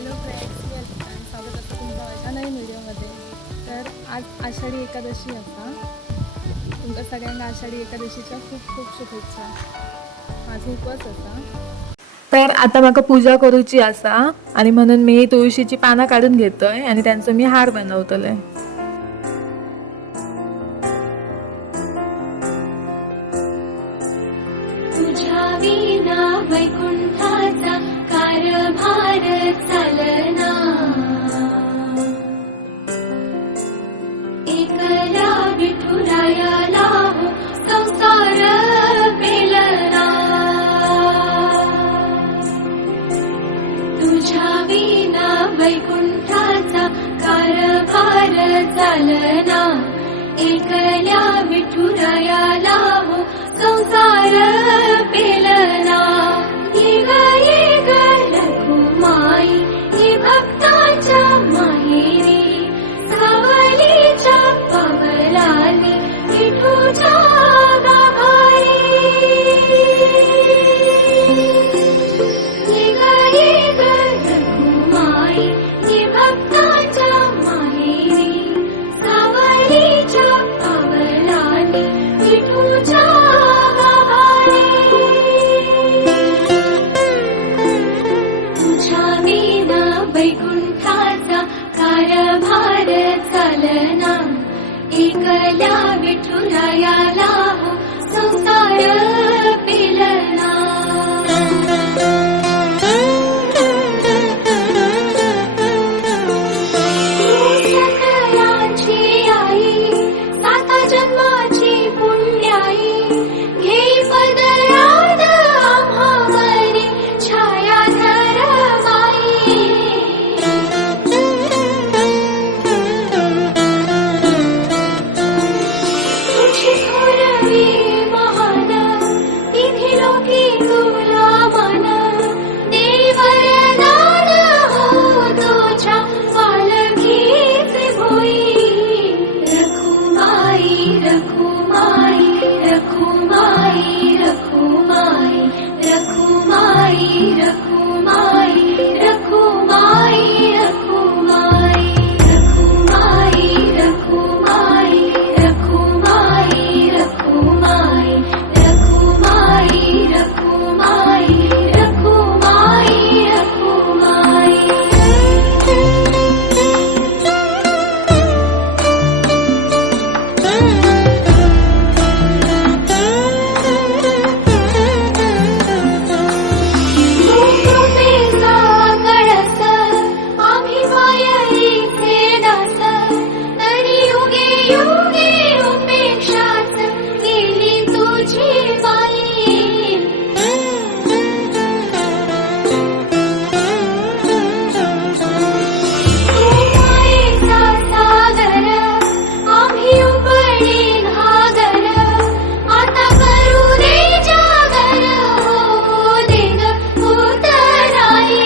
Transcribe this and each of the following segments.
Hello friends, मी अर्पिता आणि स्वागत असतं तुमच्या माझ्या नवीन व्हिडिओमध्ये. तर आज आषाढी एकादशी असा. तुमच्या सगळ्यांना आषाढी एकादशीच्या खूप खूप शुभेच्छा. माझा उपवास असा. तर आता म्हाका पूजा करूची असा आणि म्हणून मी तुळशीची पानं काढून घेतोय आणि त्यांचं मी हार बनवतले. तुझ्या विना वैकुंठाचा कारभार चालना, एकला विठुरायाला संसार पेलना. तुझ्या विना वैकुंठाचा कारभार चालना, एकल्या विठुरायाला संसार पेलना. ये ग रघुमाई, ये भक्ताच्या माहेरी, सावलीच्या पवलाली विठूच्या गाभारी. ये ग रघुमाई, ये भक्ताच्या माहेरी, सावलीच्या पवलाली विठूच्या गाभारी. तुझ्या विना वैकुंठाचा कारभार चालना, एकल्या विठुरायाला संसार पेलना. सकलाची आई, सात जन्माची पुण्याई, घे पदरात आम्हावरी छाया धरमाई. तुझी थोरवी महान, तिन्ही लोकी तुला मान, देई वरदान हो तुझ्या पालखीचे भोई. रखुमाई रखुमाई रखुमाई रखुमाई रखुमाई रखुमाई रखुमाई रखुमाई रखुमाई रखुमाई रखुमाई रखुमाई रखुमाई रखुमाई रखुमाई रखुमाई. कृपेचा कळस आम्ही मायेचे दास, तरी युगे युगे उपेक्षाच केली तुझी बाई. तू मायेचा सागर, आम्ही उपडी घागर, आता करू दे जागर, हो दे ग उतराई.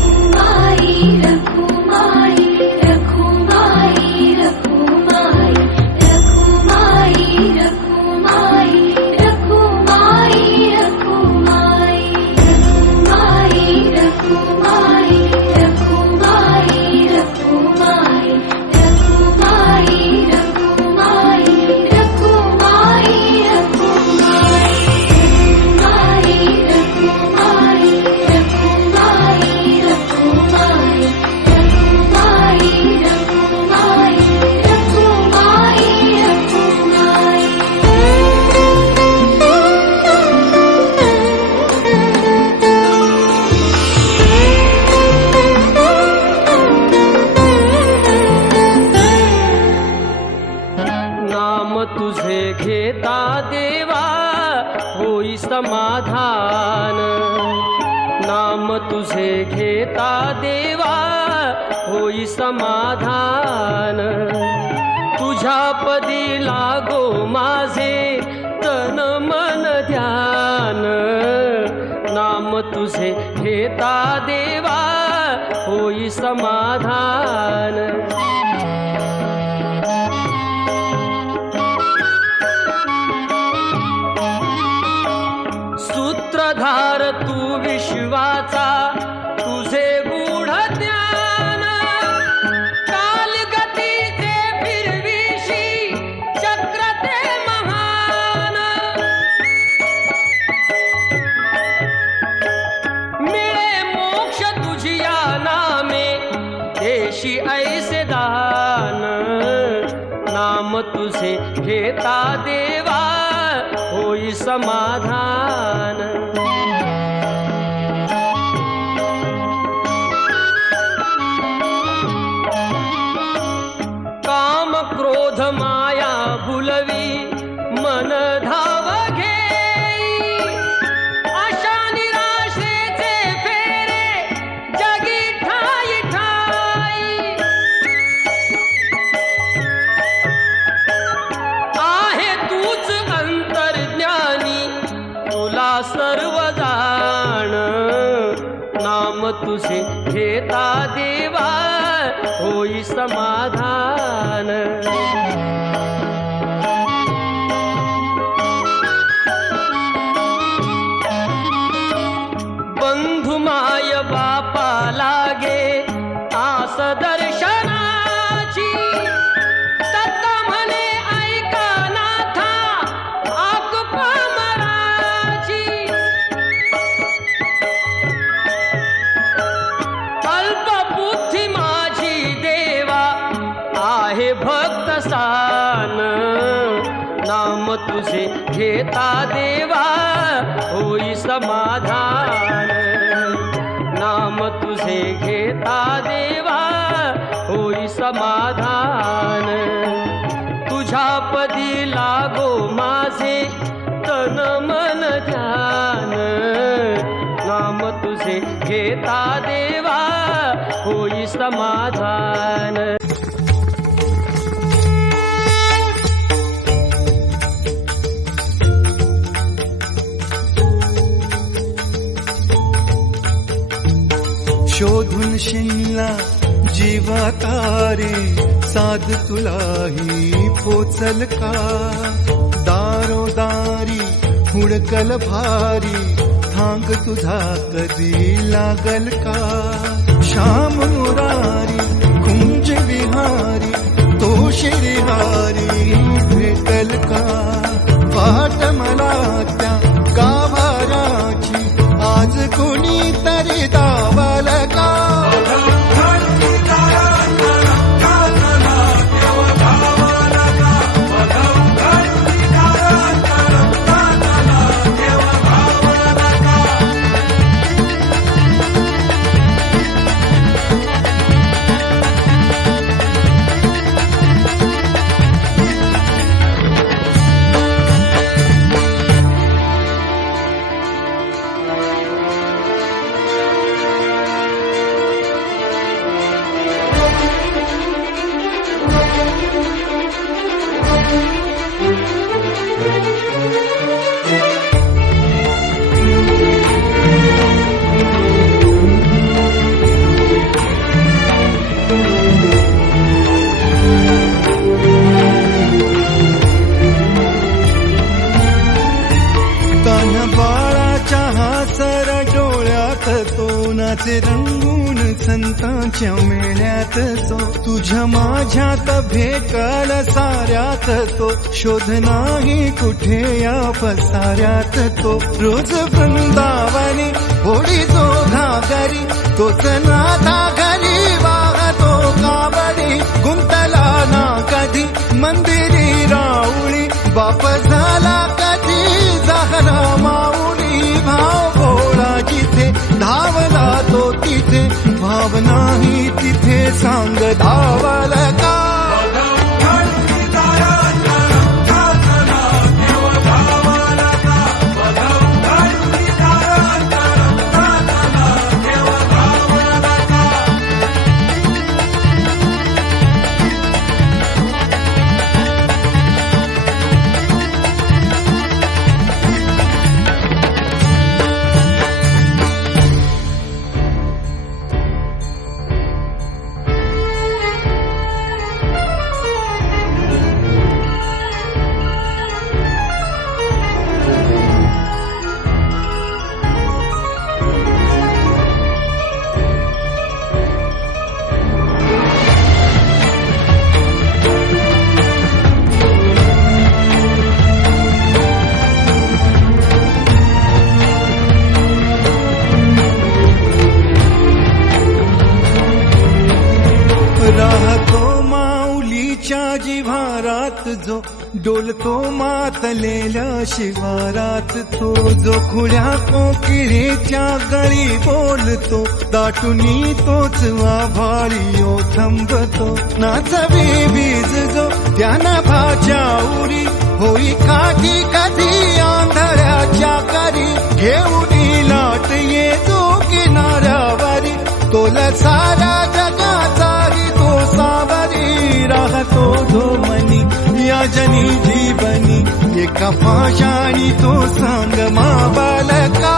रखुमाई रखुमाई रखुमाई रखुमाई रखुमाई रखुमाई रखुमाई रखुमाई रखुमाई रखुमाई रखुमाई रखुमाई रखुमाई रखुमाई रखुमाई रखुमाई नाम तुझे घेता देवा होई समाधान, नाम तुझे घेता देवा होई समाधान. तुझ्या पदी लागो माझे तन मन ध्यान, नाम तुझे घेता देवा होई समाधान. सूत्रधार तू विश्वाचा, तुझे नाम तुझे घेता देवा होई समाधान. काम क्रोध माया भुलवी मन धाव घेई, आशा निराशेचे फेरे जगी ठाई ठाई. आहे तूच अंतर्ज्ञानी तुला सर्व जाण, नाम तुझे घेता देवा होई समाधान. बंधु माय बापा लागे आस दर्शनाची, दत्त म्हणे ऐका नाथा आक पामराची. अल्पबुद्धी माझी देवा आहे भक्त सान, नाम तुझे घेता देवा होई समाधान. नाम तुझे घेता देवा होई समाधान. तुझ्या पदी लागो माझे तन मन ध्यान, नाम तुझे घेता देवा होई समाधान. शोधून शिनला जीवा तारे, साध तुलाही पोचल का. दारोदारी हुडकल भारी, थांग तुझा कधी लागल का. श्याम मुरारी कुंज विहारी, तो श्रीहारी भेटल का. वाट मला त्या गाभाराची, आज कोणी तरी दावल का. तोनाचे रंगून संतांच्या मेळ्यात तो. तुझ्या माझ्यात भेटल साऱ्यात तो, शोध नाही कुठे या पसाऱ्यात तो. रोज वृंदावनी होडी जो घागरी, तोच नाथा घरी वाहतो काबडी. गुंतला ना कधी मंदिरी राऊळी, बाप झाला कधी झाला माऊली. भाव भोळा जिथे धावला तो तिथे, भाव नाही तिथे सांग धावल का. जो डोलतो मातलेल्या शिवारात तो जो खुल्या कोकिळेच्या गळी बोलतो दाटुनी तोच आभाळी थांबतो नाचवी बीज जो त्याना भाच्या उरी होई काठी कधी आंधळ्याच्या करी घेऊन लाट ये जो किनाऱ्यावरी तोला सारा जगाचाही तो सावरी राहतो धो मनी या जनी जीवनी एका पाशाणी तो सांग मा बालका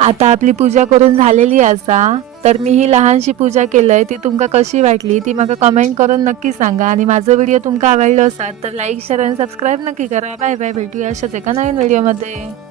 आता आपली पूजा करून झालेली असा तर मी ही लहानशी पूजा केलंय ती तुमका कशी वाटली ती मला कमेंट करून नक्की सांगा आणि माझा व्हिडिओ तुमका आवडलो असाल तर लाईक शेअर आणि सबस्क्राईब नक्की करा. बाय बाय, भेटूया अशाच एका नवीन व्हिडिओमध्ये.